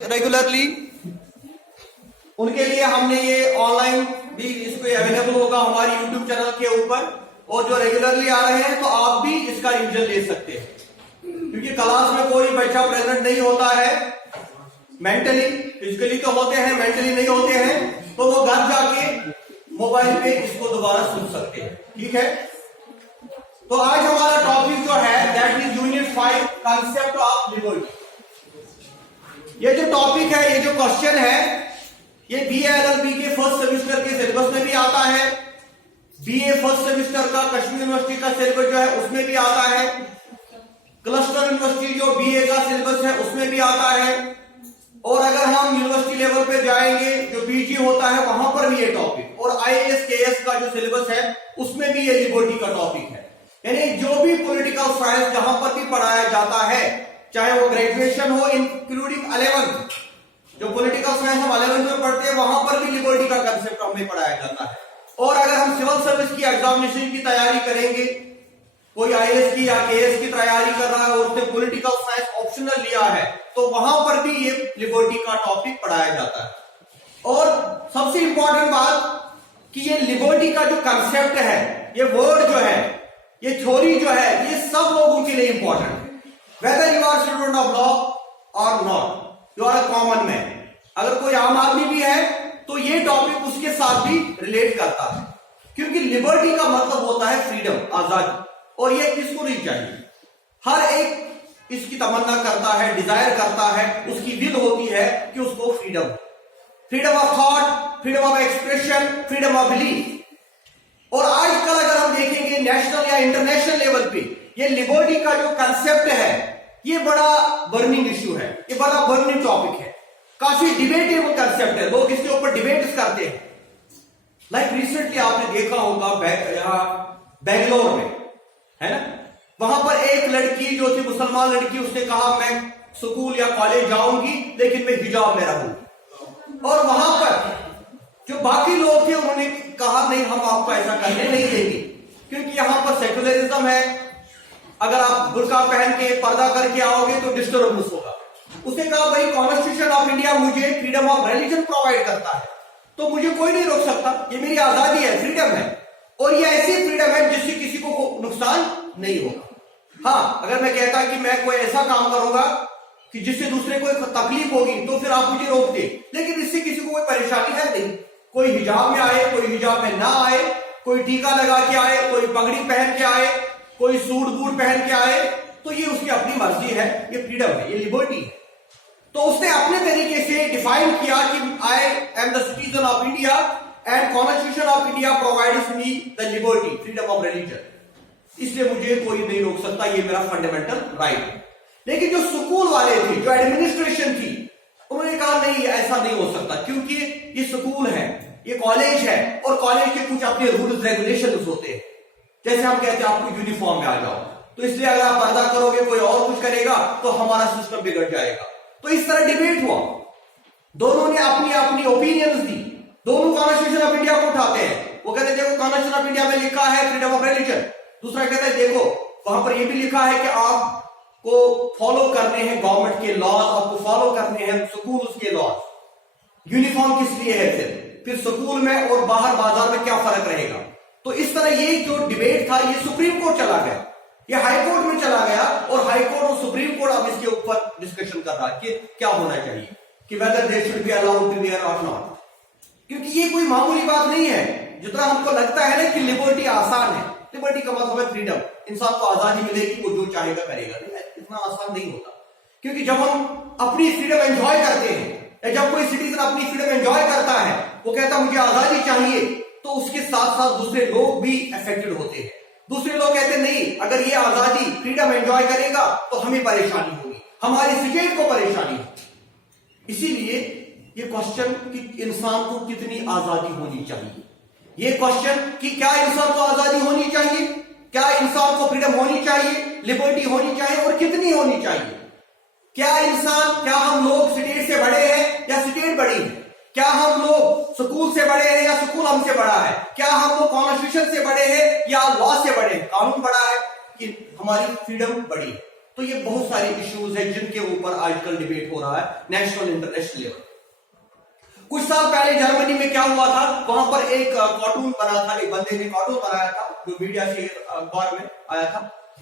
Regularly उनके लिए हमने ये ऑनलाइन भी इसको अवेलेबल होगा हमारी यूट्यूब चैनल के ऊपर। और जो रेगुलरली आ रहे हैं तो आप भी इसका रिवीजन ले सकते हैं, क्योंकि क्लास में कोई बच्चा प्रेजेंट नहीं होता है, मेंटली फिजिकली तो होते हैं, मेंटली नहीं होते हैं, तो वो घर जाके मोबाइल पे इसको दोबारा सुन सकते हैं। ठीक है, तो आज हमारा टॉपिक जो है that is unit 5 concept of liberty. ये जो टॉपिक है, ये जो क्वेश्चन है, ये बीए एलएलबी के फर्स्ट सेमेस्टर के सिलेबस में भी आता है। बीए फर्स्ट सेमेस्टर का कश्मीर यूनिवर्सिटी का सिलेबस जो है उसमें भी आता है। क्लस्टर यूनिवर्सिटी जो बीए का सिलेबस है उसमें भी आता है। और अगर हम यूनिवर्सिटी लेवल पे जाएंगे, जो पीजी होता है, वहां पर भी ये टॉपिक, और आईएएस केएस का जो सिलेबस है उसमें भी ये लिबर्टी का टॉपिक है। यानी जो भी पॉलिटिकल साइंस जहां पर भी पढ़ाया जाता है, चाहे वो ग्रेजुएशन हो इंक्लूडिंग 11th, जो पॉलिटिकल साइंस हम 11th में पढ़ते हैं वहां पर भी लिबर्टी का कंसेप्ट हमें पढ़ाया जाता है। और अगर हम सिविल सर्विस की एग्जामिनेशन की तैयारी करेंगे, कोई आईएएस की या केएस की तैयारी कर रहा है और उसने पॉलिटिकल साइंस ऑप्शनल लिया है, तो वहां पर भी ये लिबर्टी का टॉपिक पढ़ाया जाता है। और सबसे इंपॉर्टेंट बात कि ये लिबर्टी का जो कंसेप्ट है, ये वर्ड जो है, ये थ्योरी जो है, ये सब लोगों के लिए इंपॉर्टेंट है, whether you are student of law और not, you are a common man. अगर कोई आम आदमी भी है तो ये टॉपिक उसके साथ भी रिलेट करता है, क्योंकि लिबर्टी का मतलब होता है फ्रीडम, आजादी, और ये किसको नहीं चाहिए। हर एक इसकी तमन्ना करता है, डिजायर करता है, उसकी विल होती है कि उसको freedom, freedom of thought, freedom of expression, freedom of belief. और आजकल अगर हम देखेंगे नेशनल या इंटरनेशनल लेवल पे, ये लिबर्टी का जो कंसेप्ट है ये बड़ा बर्निंग इश्यू है, ये बड़ा बर्निंग टॉपिक है, काफी डिबेटेबल कंसेप्ट है, लोग इसके ऊपर डिबेट्स करते हैं। लाइक रिसेंटली आपने देखा होगा यहाँ बेंगलोर में, है ना, वहां पर एक लड़की जो थी, मुसलमान लड़की, उसने कहा मैं स्कूल या कॉलेज जाऊंगी लेकिन मैं हिजाब में रहूंगी। और वहां पर जो बाकी लोग थे उन्होंने कहा नहीं, हम आपको ऐसा करने नहीं देंगे, क्योंकि यहां पर सेकुलरिज्म है, अगर आप बुर्का पहन के पर्दा करके आओगे तो डिस्टर्बेंस होगा। उसने कहा भाई कॉन्स्टिट्यूशन ऑफ इंडिया मुझे फ्रीडम ऑफ रिलीजन प्रोवाइड करता है, तो मुझे कोई नहीं रोक सकता, ये मेरी आजादी है, फ्रीडम है, और ये ऐसी फ्रीडम है जिससे किसी को नुकसान नहीं होगा। हाँ, अगर मैं कहता कि मैं कोई ऐसा काम करूंगा कि जिससे दूसरे को तकलीफ होगी तो फिर आप मुझे रोकते, लेकिन इससे किसी को कोई परेशानी है नहीं। कोई हिजाब में आए, कोई हिजाब में ना आए, कोई टीका लगा के आए, कोई पगड़ी पहन के आए, कोई सूट बूट पहन के आए, तो ये उसकी अपनी मर्जी है, ये फ्रीडम है, ये लिबर्टी है। तो उसने अपने तरीके से डिफाइन किया कि I am the citizen of India and constitution of India provides me the liberty, freedom of religion, इसलिए मुझे कोई नहीं रोक सकता, ये मेरा फंडामेंटल राइट है। लेकिन जो स्कूल वाले थे, जो एडमिनिस्ट्रेशन थी, उन्होंने कहा नहीं, ऐसा नहीं हो सकता, क्योंकि ये स्कूल है, ये कॉलेज है, और कॉलेज के कुछ अपने रूल्स रेगुलेशन होते हैं। जैसे हम कहते हैं आपको यूनिफॉर्म में आ जाओ, तो इसलिए अगर आप पर्दा करोगे, कोई और कुछ करेगा तो हमारा सिस्टम बिगड़ जाएगा। तो इस तरह डिबेट हुआ, दोनों ने अपनी अपनी ओपिनियंस दी, दोनों कॉन्स्टिट्यूशन ऑफ इंडिया को उठाते हैं। वो कहते हैं देखो कॉन्स्टिट्यूशन ऑफ इंडिया में लिखा है फ्रीडम ऑफ रिलीजन, दूसरा कहता है देखो वहां पर ये भी लिखा है कि आपको फॉलो करने हैं गवर्नमेंट के लॉज, आपको फॉलो करने हैं स्कूल के लॉज। यूनिफॉर्म किस लिए है फिर स्कूल में और बाहर बाजार में क्या फर्क रहेगा। तो इस तरह ये जो डिबेट था ये सुप्रीम कोर्ट चला गया, ये हाई कोर्ट में चला गया, और हाई कोर्ट और सुप्रीम कोर्ट अब इसके ऊपर डिस्कशन कर रहा है कि क्या होना चाहिए, कि whether they should be allowed to wear और नॉट। क्योंकि ये कोई मामूली बात नहीं है, जितना हमको लगता है ना कि लिबर्टी आसान है, लिबर्टी का मतलब है फ्रीडम, इंसान को आजादी मिलेगी, वो जो चाहेगा करेगा, इतना आसान नहीं होता। क्योंकि जब हम अपनी फ्रीडम एंजॉय करते हैं, या जब कोई सिटीजन अपनी फ्रीडम एंजॉय करता है, वो कहता मुझे आजादी चाहिए, तो उसके साथ साथ दूसरे लोग भी अफेक्टेड होते हैं। दूसरे लोग कहते नहीं, अगर ये आजादी फ्रीडम एंजॉय करेगा तो हमें परेशानी होगी, हमारी स्टेट को परेशानी होगी। इसीलिए ये क्वेश्चन कि इंसान को कितनी आजादी होनी चाहिए, ये क्वेश्चन कि क्या इंसान को आजादी होनी चाहिए, क्या इंसान को फ्रीडम होनी चाहिए, लिबर्टी होनी चाहिए, और कितनी होनी चाहिए। क्या हम लोग स्टेट से बड़े हैं या स्टेट बड़ी है, क्या हम लोग स्कूल से बड़े हैं या स्कूल हमसे बड़ा है, क्या हम लोग कॉन्स्टिट्यूशन से बड़े हैं या लॉ से बड़े हैं, कानून बड़ा है कि हमारी फ्रीडम बड़ी है। तो ये बहुत सारे इश्यूज हैं जिनके ऊपर आजकल डिबेट हो रहा है नेशनल इंटरनेशनल लेवल। कुछ साल पहले जर्मनी में क्या हुआ था, वहां पर एक कार्टून बना था, एक बंदे ने कार्टून बनाया था जो मीडिया से अखबार में आया था,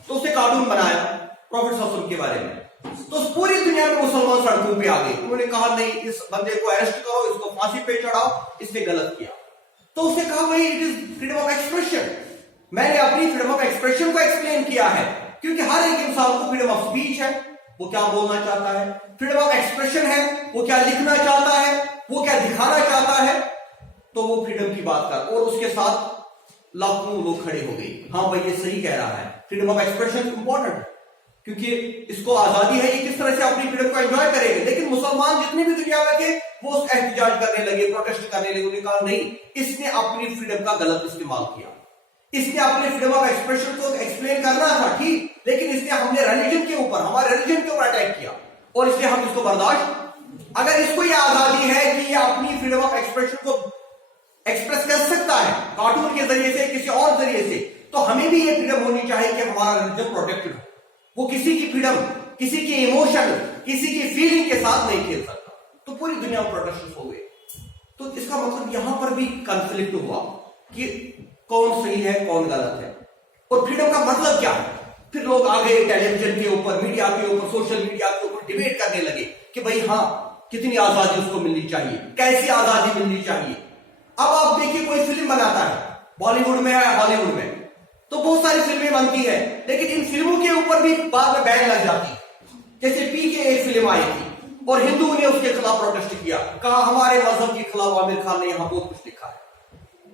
तो उसने कार्टून बनाया प्रॉफेट सल्लल्लाहु अलैहि वसल्लम के बारे में। तो पूरी दुनिया में मुसलमान सड़कों पे आ गए, उन्होंने कहा नहीं इस बंदे को अरेस्ट करो, इसको फांसी पे चढ़ाओ, इसने गलत किया। तो उसने कहा भाई it is freedom of expression, मैंने अपनी फ्रीडम ऑफ एक्सप्रेशन को एक्सप्लेन किया है, क्योंकि हर एक इंसान को फ्रीडम ऑफ स्पीच है, वो क्या बोलना चाहता है, फ्रीडम ऑफ एक्सप्रेशन है, वो क्या लिखना चाहता है, वो क्या दिखाना चाहता है, तो वो फ्रीडम की बात कर। और उसके साथ लाखों लोग खड़े हो गए, हाँ भाई ये सही कह रहा है, फ्रीडम ऑफ एक्सप्रेशन इंपॉर्टेंट है, क्योंकि इसको आजादी है, ये किस तरह से अपनी फ्रीडम को एंजॉय करेंगे। लेकिन मुसलमान जितने भी दुनिया में थे वो एहतजाज करने लगे, प्रोटेस्ट करने लगे, उन्होंने कहा नहीं इसने अपनी फ्रीडम का गलत इस्तेमाल किया, इसने अपने फ्रीडम ऑफ एक्सप्रेशन को एक्सप्लेन करना था ठीक, लेकिन इसने हमने रिलीजन के ऊपर, हमारे रिलीजन के ऊपर अटैक किया, और इसलिए हम इसको बर्दाश्त। अगर इसको यह आजादी है कि ये अपनी फ्रीडम ऑफ एक्सप्रेशन को एक्सप्रेस कर सकता है कार्टून के जरिए से, किसी और जरिए से, तो हमें भी ये फ्रीडम होनी चाहिए कि हमारा रिलीजन प्रोटेक्टेड हो। वो किसी की फ्रीडम, किसी के इमोशन, किसी की फीलिंग के साथ नहीं खेल सकता। तो पूरी दुनिया में प्रोटेक्शन हो गए। तो इसका मतलब यहां पर भी कॉन्फ्लिक्ट हुआ कि कौन सही है कौन गलत है, और फ्रीडम का मतलब क्या है। फिर लोग आगे टेलीविजन के ऊपर, मीडिया के ऊपर, सोशल मीडिया के ऊपर डिबेट करने लगे कि भाई हाँ कितनी आजादी उसको मिलनी चाहिए, कैसी आजादी मिलनी चाहिए। अब आप देखिए कोई फिल्म बनाता है, बॉलीवुड में है, हॉलीवुड में, तो बहुत सारी फिल्में बनती है, लेकिन इन फिल्मों के ऊपर भी बाद में बैन लग जाती है। जैसे पीके एक फिल्म आई थी और हिंदुओं ने उसके खिलाफ प्रोटेस्ट किया, कहा हमारे मजहब के खिलाफ आमिर खान ने यहां बहुत कुछ लिखा है,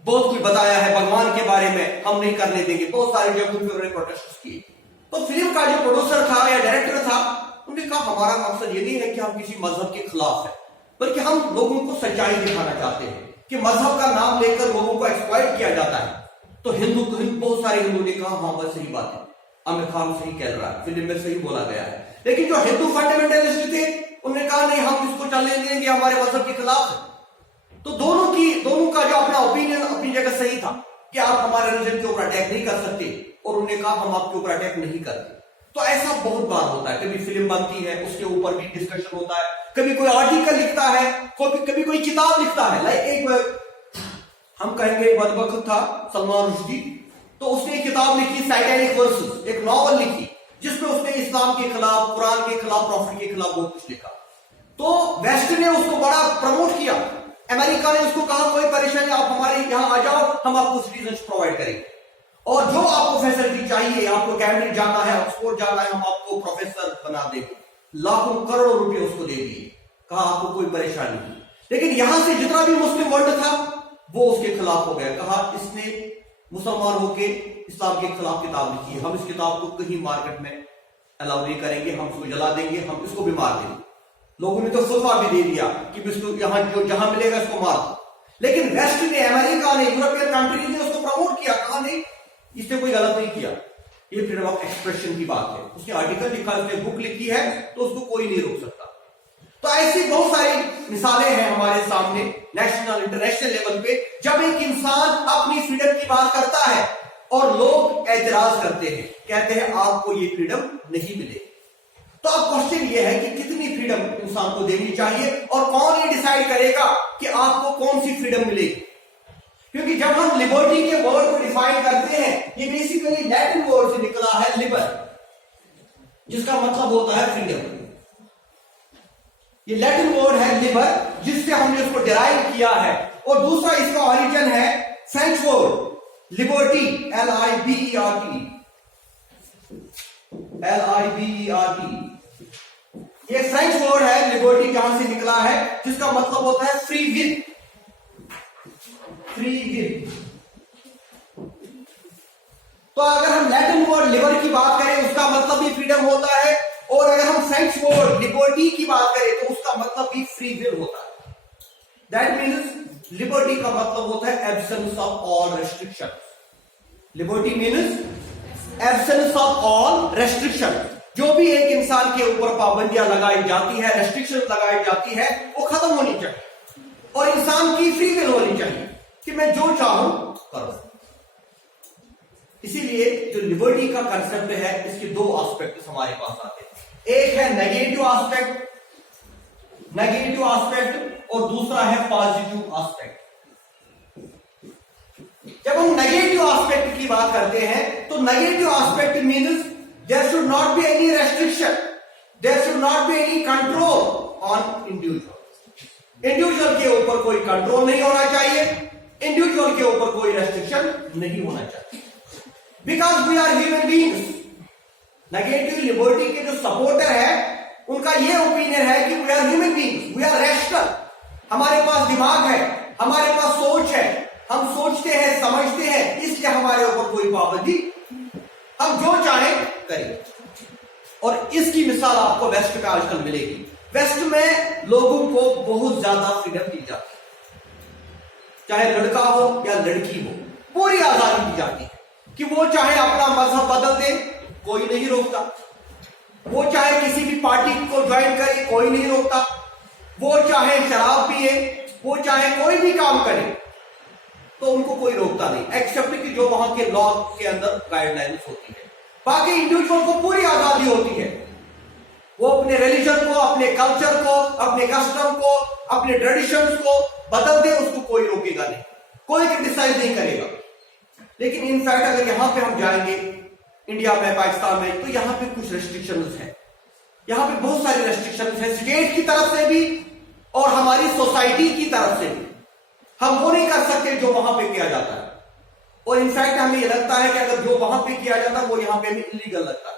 बहुत कुछ बताया है भगवान के बारे में, हम नहीं करने देंगे। बहुत सारे जगहों पर उन्होंने प्रोटेस्ट किए। तो फिल्म का जो प्रोड्यूसर था या डायरेक्टर था, उन्होंने कहा हमारा मकसद ये नहीं है कि हम किसी मजहब के खिलाफ है, बल्कि हम लोगों को सच्चाई दिखाना चाहते हैं कि मजहब का नाम लेकर लोगों को एक्सप्लॉइट किया जाता है। तो बहुत सारे हिंदू ने कहा हाँ बस सही बात है, आमिर खान सही कह रहा है, फिल्म में सही बोला गया है। लेकिन जो हिंदू फंडामेंटलिस्ट थे उन्होंने कहा नहीं हम इसको चलने देंगे, हमारे मजहब के खिलाफ है। तो दोनों का जो अपना ओपिनियन अपनी जगह सही था कि आप हमारे रिलीजन के ऊपर अटैक नहीं कर सकते, और उन्होंने कहा हम आपके ऊपर अटैक नहीं करते। तो ऐसा बहुत बार होता है, कभी फिल्म बनती है उसके ऊपर भी डिस्कशन होता है, कभी कोई आर्टिकल लिखता है, कभी कोई किताब लिखता है। लाइक एक हम कहेंगे बदबख्त था सलमान रुश्दी, तो उसने एक किताब लिखी सैटेनिक वर्सेस, एक नॉवल लिखी जिसमें उसने इस्लाम के खिलाफ, कुरान के खिलाफ, प्रॉफिट के खिलाफ बहुत कुछ लिखा। तो वेस्ट ने उसको बड़ा प्रमोट किया, अमेरिका ने उसको कहा कोई परेशानी आप हमारे यहां आ जाओ, हम आपको सिटीजनशिप प्रोवाइड करेंगे, और जो आपको फैसिलिटी चाहिए, आपको कैम्ब्रिज जाना है, ऑक्सफोर्ड जाना है, हम आपको प्रोफेसर बना देंगे। लाखों करोड़ों रुपए उसको दे दिए, कहा आपको कोई परेशानी नहीं। लेकिन यहां से जितना भी मुस्लिम वर्ल्ड था वो उसके खिलाफ हो गया, कहा इसने मुसलमान होके इस्लाम के खिलाफ किताब लिखी है, हम इस किताब को कहीं मार्केट में अलाउ नहीं करेंगे, हम इसको जला देंगे, हम इसको भी मार देंगे। लोगों ने तो फतवा भी दे दिया कि इसको यहां जो जहां मिलेगा इसको मार दो। लेकिन वेस्ट ने, अमेरिका ने, यूरोपियन कंट्रीज ने उसको प्रमोट किया, कहा नहीं इसने कोई गलत नहीं किया, ये फ्रीडम ऑफ एक्सप्रेशन की बात है, उसने आर्टिकल लिखा, उसने बुक लिखी है, तो उसको कोई नहीं रोक सकता। तो ऐसी बहुत सारी मिसालें हैं हमारे सामने नेशनल इंटरनेशनल लेवल पे, जब एक इंसान अपनी फ्रीडम की बात करता है और लोग एतराज करते हैं, कहते हैं आपको ये फ्रीडम नहीं मिलेगी। तो अब क्वेश्चन ये है कि कितनी फ्रीडम इंसान को देनी चाहिए, और कौन ये डिसाइड करेगा कि आपको कौन सी फ्रीडम मिलेगी। क्योंकि जब हम लिबर्टी के वर्ड को डिफाइन करते हैं, ये बेसिकली लैटिन वर्ड से निकला है लिबर, जिसका मतलब होता है फ्रीडम। ये लैटिन वर्ड है लिबर, जिससे हमने उसको डिराइव किया है। और दूसरा इसका ओरिजिन है फ्रेंच वर्ड लिबर्टी, LIBERT, ये फ्रेंच वर्ड है लिबर्टी, जहां से निकला है, जिसका मतलब होता है फ्री विल। तो अगर हम लैटिन वर्ड लिबर की बात करें उसका मतलब भी फ्रीडम होता है, और अगर हम फ्रेंच वर्ड लिबर्टी की बात करें तो उसका मतलब भी फ्री विल होता है। दैट मीन्स लिबर्टी का मतलब होता है absence of all restriction. Liberty means absence of all restriction. जो भी एक इंसान के ऊपर पाबंदियां लगाई जाती है, रेस्ट्रिक्शन लगाई जाती है, वो खत्म होनी चाहिए, और इंसान की फ्री विल होनी चाहिए कि मैं जो चाहूं करूं। इसीलिए जो लिबर्टी का कंसेप्ट है, इसके दो एस्पेक्ट हमारे पास आते हैं। एक है नेगेटिव एस्पेक्ट और दूसरा है पॉजिटिव एस्पेक्ट। जब हम नेगेटिव एस्पेक्ट की बात करते हैं तो negative aspect means there should not be any restriction, there should not be any control on individual के ऊपर कोई कंट्रोल नहीं होना चाहिए, इंडिविजुअल के ऊपर कोई रेस्ट्रिक्शन नहीं होना चाहिए, because we are human beings. Negative liberty के जो सपोर्टर है उनका ये ओपिनियन है कि we are human beings, we are rational, हमारे पास दिमाग है, हमारे पास सोच है, हम सोचते हैं, समझते हैं, इसलिए हमारे ऊपर कोई पाबंदी, हम जो चाहें करें। और इसकी मिसाल आपको वेस्ट में आजकल मिलेगी। वेस्ट में लोगों को बहुत ज्यादा फ्रीडम दी जाती है, चाहे लड़का हो या लड़की हो, पूरी आजादी दी जाती है कि वो चाहे अपना मजहब बदल दे, कोई नहीं रोकता, वो चाहे किसी भी पार्टी को ज्वाइन करे, कोई नहीं रोकता, वो चाहे शराब पिए, वो चाहे कोई भी काम करे, तो उनको कोई रोकता नहीं, एक्सेप्ट कि जो वहां के लॉ के अंदर गाइडलाइंस होती है। बाकी इंडिविजुअल को पूरी आजादी होती है, वो अपने रिलीजन को, अपने कल्चर को, अपने कस्टम को, अपने ट्रेडिशंस को बदल दे, उसको कोई रोकेगा नहीं, कोई क्रिटिसाइज नहीं करेगा। लेकिन इनफैक्ट अगर यहां पे हम जाएंगे इंडिया में, पाकिस्तान में, तो यहां पे कुछ रेस्ट्रिक्शंस हैं, यहां पे बहुत सारी रेस्ट्रिक्शंस हैं, स्टेट की तरफ से भी और हमारी सोसाइटी की तरफ से भी। हम वो नहीं कर सकते जो वहां पे किया जाता है, और इनफैक्ट हमें ये लगता है कि अगर जो वहां पे किया जाता है वो यहां पे हमें इलीगल लगता है,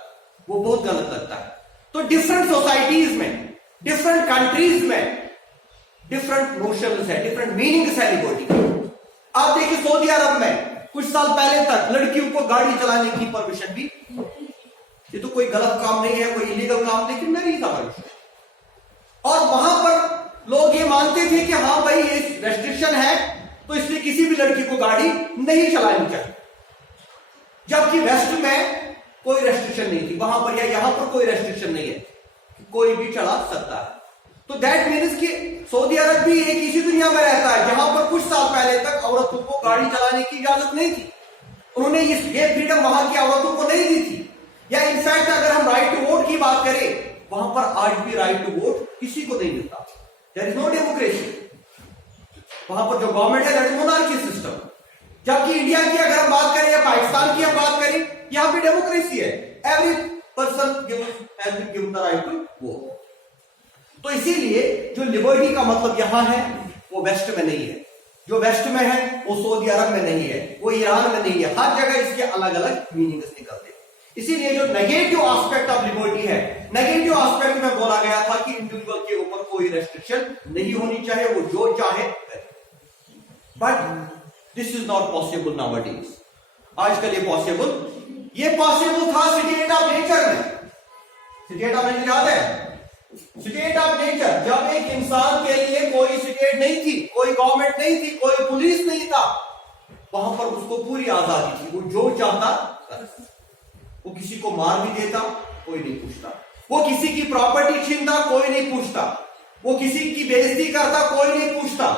वो बहुत गलत लगता है। तो डिफरेंट सोसाइटीज में, डिफरेंट कंट्रीज में डिफरेंट नोशंस है, डिफरेंट मीनिंग्स है लिबर्टी की। आप देखिए सऊदी अरब में कुछ साल पहले तक लड़कियों को गाड़ी चलाने की परमिशन भी, ये तो कोई गलत काम नहीं है, कोई इलीगल काम, लेकिन नहीं था परमिशन। और वहां पर लोग ये मानते थे कि हाँ भाई ये रेस्ट्रिक्शन है, तो इसलिए किसी भी लड़की को गाड़ी नहीं चलानी चाहिए, जबकि वेस्ट में कोई रेस्ट्रिक्शन नहीं थी, वहां पर या यहां पर कोई रेस्ट्रिक्शन नहीं है, कोई भी चला सकता है। तो दैट मीन्स कि सऊदी अरब भी एक इसी दुनिया में रहता है जहां पर कुछ साल पहले तक औरतों को गाड़ी चलाने की इजाजत नहीं थी, उन्होंने ये फ्रीडम वहां की औरतों को नहीं दी थी। या इनफैक्ट अगर हम राइट टू वोट की बात करें, वहां पर आज भी राइट टू वोट किसी को नहीं मिलता, देयर इज नो डेमोक्रेसी। वहां पर जो गवर्नमेंट है दैट इज मोनार्की सिस्टम, जबकि इंडिया की अगर हम बात करें या पाकिस्तान की हम बात करें, यहां पे डेमोक्रेसी है, every person has been given the right to vote. तो इसीलिए जो लिबर्टी का मतलब यहां है वो वेस्ट में नहीं है, जो वेस्ट में है वो सऊदी अरब में नहीं है, वो ईरान में नहीं है, हर जगह इसके अलग अलग मीनिंग्स निकलते हैं। इसीलिए जो नेगेटिव एस्पेक्ट ऑफ लिबर्टी है, नेगेटिव एस्पेक्ट में बोला गया था कि इंडिविजुअल के ऊपर कोई रेस्ट्रिक्शन नहीं होनी चाहिए, वो जो चाहे करे। But this is not possible nowadays. आजकल ये पॉसिबल था स्टेट ऑफ नेचर में। स्टेट ऑफ नेचर याद है? स्टेट ऑफ नेचर, जब एक इंसान के लिए कोई स्टेट नहीं थी, कोई गवर्नमेंट नहीं थी, कोई पुलिस नहीं था, वहां पर उसको पूरी आजादी थी, वो जो चाहता कर, वो किसी को मार भी देता, कोई नहीं पूछता, वो किसी की प्रॉपर्टी छीनता, कोई नहीं पूछता, वो किसी की बेइज्जती करता, कोई नहीं पूछता,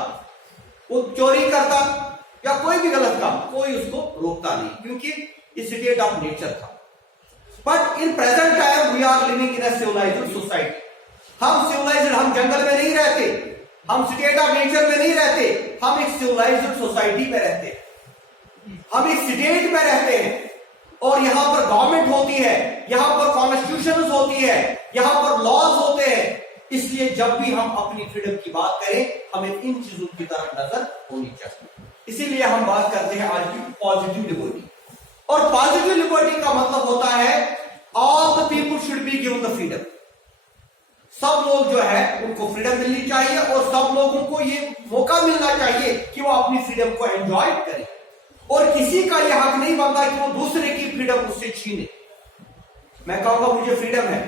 वो चोरी करता या कोई भी गलत काम, कोई उसको रोकता नहीं, क्योंकि इस स्टेट ऑफ नेचर था। But in present time we are living in a civilised society. हम सिविलाइज्ड, हम जंगल में नहीं रहते, हम स्टेट ऑफ नेचर में नहीं रहते, हम एक सिविलाइज्ड सोसाइटी में रहते हैं, हम एक स्टेट में रहते हैं, और यहां पर गवर्नमेंट होती है, यहां पर कॉन्स्टिट्यूशन होती है, यहां पर लॉज होते हैं। इसलिए जब भी हम अपनी फ्रीडम की बात करें, हमें इन चीजों की तरफ नजर होनी चाहिए। इसीलिए हम बात करते हैं आज की पॉजिटिव लिबर्टी। और पॉजिटिव लिबर्टी का मतलब होता है all the people should be given the freedom. सब लोग जो है उनको फ्रीडम मिलनी चाहिए, और सब लोगों को ये मौका मिलना चाहिए कि वो अपनी फ्रीडम को एंजॉय करें, और किसी का यह हक नहीं बनता कि वो दूसरे की फ्रीडम उससे छीने। मैं कहूंगा मुझे फ्रीडम है,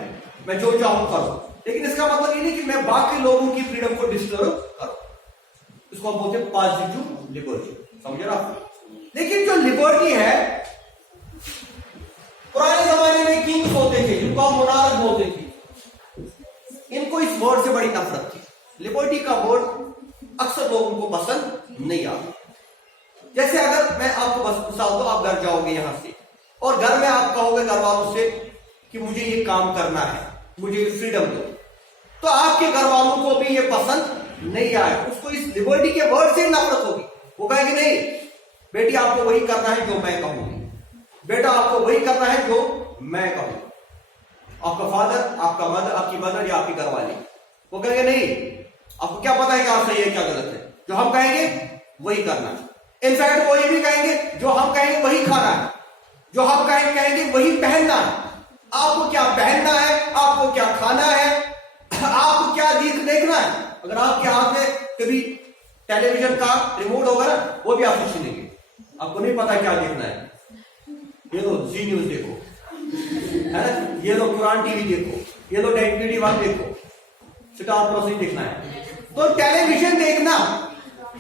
मैं जो चाहूं करूं, लेकिन इसका मतलब ये नहीं कि मैं बाकी लोगों की फ्रीडम को डिस्टर्ब करूं। इसको हम बोलते हैं पॉजिटिव लिबर्टी, समझे ना? लेकिन जो लिबर्टी है, पुराने जमाने में किंग्स होते थे जिनको हम मोनार्क बोलते थे, इनको इस वर्ड से बड़ी नफरत थी। लिबर्टी का वर्ड अक्सर लोगों को पसंद नहीं आता। जैसे अगर मैं आपको बस मिसाल दूं, आप घर जाओगे यहां से, और घर में आप कहोगे घर वालों से कि मुझे ये काम करना है, मुझे फ्रीडम दो, तो आपके घर वालों को भी ये पसंद नहीं आया, उसको इस लिबर्टी के वर्ड से नफरत होगी। वो कहेगी नहीं बेटी आपको वही करना है जो मैं कहूंगी, बेटा आपको वही करना है जो मैं कहूंगी। आपका फादर, आपका मदर, आपकी मदर या आपकी घरवाली वो कहेंगे नहीं आपको क्या पता है क्या सही है क्या गलत है, जो हम कहेंगे वही करना है। इनफैक्ट वो ये भी कहेंगे जो हम कहेंगे वही खाना है, जो हम कहेंगे वही पहनना है। आपको क्या पहनना है, आपको क्या खाना है, आपको क्या देखना है। अगर आपके हाथ में कभी टेलीविजन का रिमोट होगा ना, वो भी आप छीनेंगे, आपको नहीं पता क्या देखना है। ये लो जी न्यूज देखो, है ना, ये लो कुरान टीवी देखो, ये लो DD1 देखो, स्टार प्लस नहीं देखना है। तो टेलीविजन देखना,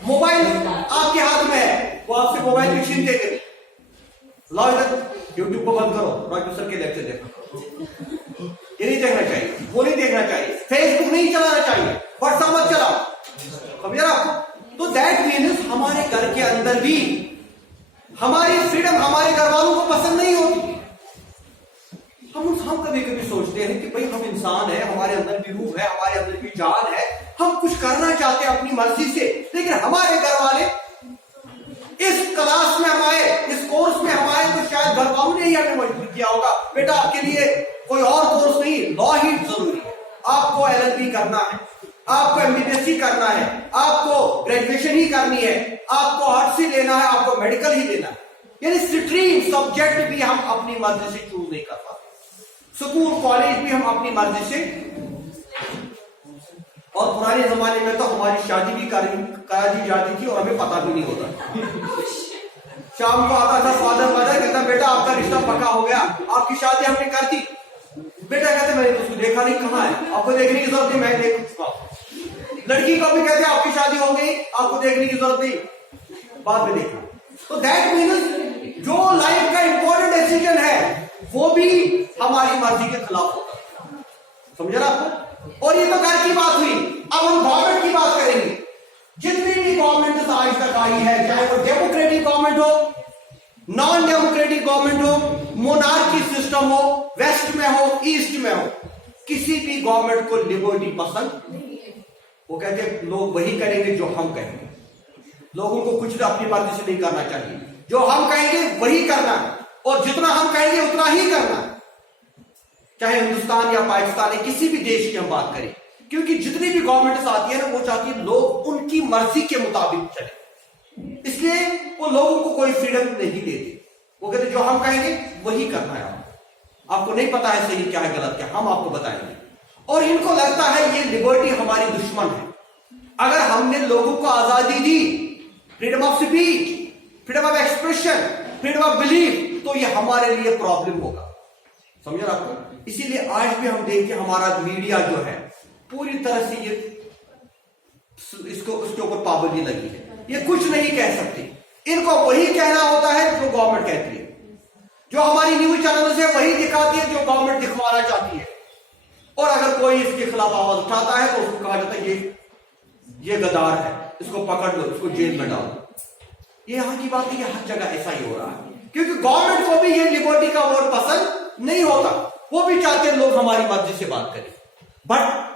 मोबाइल आपके हाथ में है, वो आपसे मोबाइल की छीन देंगे। लाओ इधर, यूट्यूब को बंद करो, प्रोड्यूसर के लेक्चर देखो, ये नहीं देखना चाहिए, वो नहीं देखना चाहिए। फेसबुक नहीं चलाना चाहिए, व्हाट्सएप मत चलाओ, समझे ना आपको। तो दैट मीन्स हमारे घर के अंदर भी हमारी फ्रीडम हमारे घर वालों को पसंद नहीं होती। हम कभी कभी सोचते हैं कि भाई हम इंसान है, हमारे अंदर भी रूह है, हमारे अंदर भी जान है, हम कुछ करना चाहते हैं अपनी मर्जी से, लेकिन हमारे घर वाले इस क्लास में हम आए, इस कोर्स में हम आए तो शायद घर वालों ने ही हमें मजबूर किया होगा, बेटा आपके लिए कोई और कोर्स नहीं, लॉ ही जरूरी है, आपको LLB करना है, आपको MBBS करना है, आपको ग्रेजुएशन ही करनी है, आपको आर्ट्स ही लेना है, आपको मेडिकल ही लेना है। यानी स्ट्रीम सब्जेक्ट भी हम अपनी मर्जी से चूज नहीं कर पाते, स्कूल कॉलेज भी हम अपनी मर्जी से। और पुराने जमाने में तो हमारी शादी भी करा दी जाती थी और हमें पता भी नहीं होता। शाम को आता था फादर मदर, कहता बेटा आपका रिश्ता पक्का हो गया, आपकी शादी हमने कर दी। बेटा कहते मैंने तो उसको देखा नहीं, कहाँ है, आपको देखने की जरूरत नहीं, मैं देख चुका हूं। लड़की को भी कहते आपकी शादी हो गई, आपको देखने की जरूरत नहीं, बाद में देखना। तो दैट मीन्स जो लाइफ का इंपॉर्टेंट डिसीजन है वो भी हमारी मर्जी के खिलाफ होता है, समझे ना आपको। और ये तो घर की बात हुई, अब हम गवर्नमेंट की बात करेंगे। जितनी भी गवर्नमेंट आज तक आई है, चाहे वो डेमोक्रेटिक गवर्नमेंट हो, नॉन डेमोक्रेटिक गवर्नमेंट हो, मोनार्की सिस्टम हो, वेस्ट में हो, ईस्ट में हो, किसी भी गवर्नमेंट को लिबर्टी पसंद नहीं है। वो कहते हैं लोग वही करेंगे जो हम कहेंगे, लोगों को कुछ अपनी मर्जी से नहीं करना चाहिए, जो हम कहेंगे वही करना, और जितना हम कहेंगे उतना ही करना। चाहे हिंदुस्तान या पाकिस्तान या किसी भी देश की हम बात करें, क्योंकि जितनी भी गवर्नमेंट्स आती है ना, वो चाहती है लोग उनकी मर्जी के मुताबिक चले, इसलिए वो लोगों को कोई फ्रीडम नहीं देती। वो कहते जो हम कहेंगे वही करना है, आपको नहीं पता है सही क्या है गलत क्या, हम आपको बताएंगे। और इनको लगता है ये लिबर्टी हमारी दुश्मन है। अगर हमने लोगों को आजादी दी, freedom of speech, freedom of expression, freedom of belief, तो ये हमारे लिए प्रॉब्लम होगा, समझे ना आपको। इसीलिए आज भी हम देखते हैं हमारा मीडिया जो है पूरी तरह से ये इसको उसके ऊपर पाबंदी लगी है, ये कुछ नहीं कह सकते, इनको वही कहना होता है जो गवर्नमेंट कहती है, जो हमारी न्यूज चैनल से वही दिखाती है जो गवर्नमेंट दिखवाना चाहती है। और अगर कोई इसके खिलाफ आवाज उठाता है तो उसको कहा जाता है ये गद्दार है, इसको पकड़ लो, इसको जेल में डालो। ये यहां की बात है कि हर जगह ऐसा ही हो रहा है, क्योंकि गवर्नमेंट को भी ये लिबर्टी का वर्ड पसंद नहीं होता, वो भी चाहते हैं लोग हमारी मर्जी से बात करें। But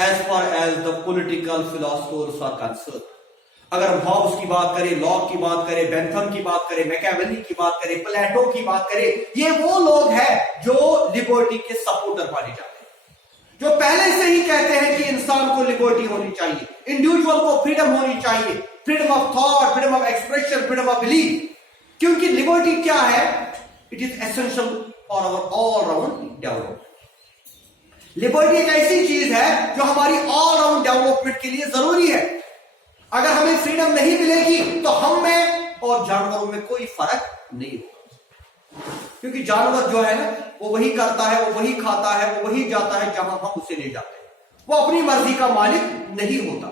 as far as the political philosophers are concerned, अगर हम हॉब्स की बात करें, लॉक की बात करें, बेंथम की बात करें, मैकियावेली की बात करें, प्लेटो की बात करें, ये वो लोग हैं जो लिबर्टी के सपोर्टर माने जाते हैं, जो पहले से ही कहते हैं कि इंसान को लिबर्टी होनी चाहिए, इंडिविजुअल को फ्रीडम होनी चाहिए, freedom of thought, freedom of expression, freedom of belief. क्योंकि लिबर्टी क्या है, it is essential for our all round development. Liberty एक ऐसी चीज है जो हमारी ऑल राउंड डेवलपमेंट के लिए जरूरी है। अगर हमें फ्रीडम नहीं मिलेगी तो हम में और जानवरों में कोई फर्क नहीं होगा, क्योंकि जानवर जो है ना वो वही करता है, वो वही खाता है, वो वही जाता है जहां हम उसे ले जाते हैं, वो अपनी मर्जी का मालिक नहीं होता।